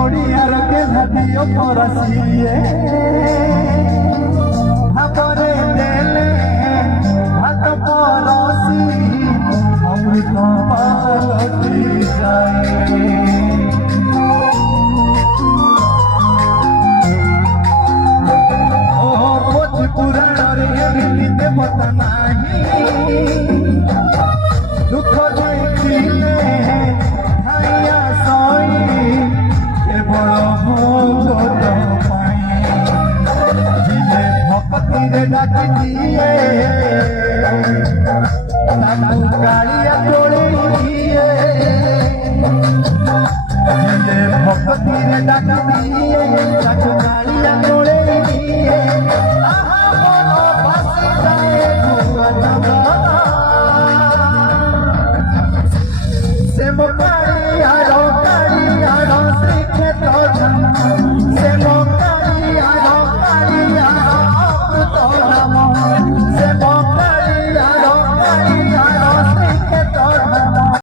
ओडियार के नदियों परसिए भाବରେ देले हाथ परसी अमृत पालती जाए ओ पोथी पुराण रे देवता नाही दुख देखिले खाइया सई केवल भोग जिले भक्ति रे डाक दिए गाड़िया तोड़े जिले भक्ति रे डाक दिए गाड़िया